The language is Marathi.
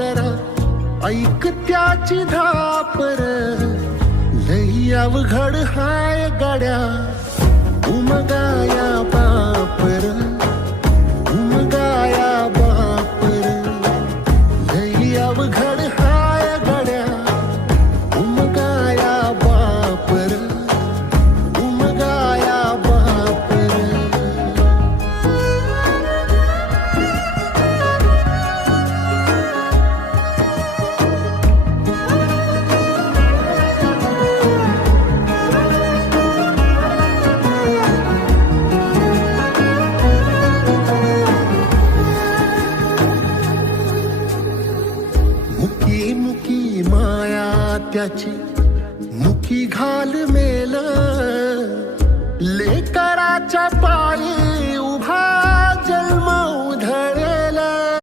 जरा ऐक त्याची धापर, लई अवघड हाय गाड्या उमगाया बापर, उमगाया बापर, लई अवघड हाय गाड्या उमगाया बापर, उमगाया बापर. मुकी मुकी माया त्याची मुकी घाल मेल, लेकराच्या पायी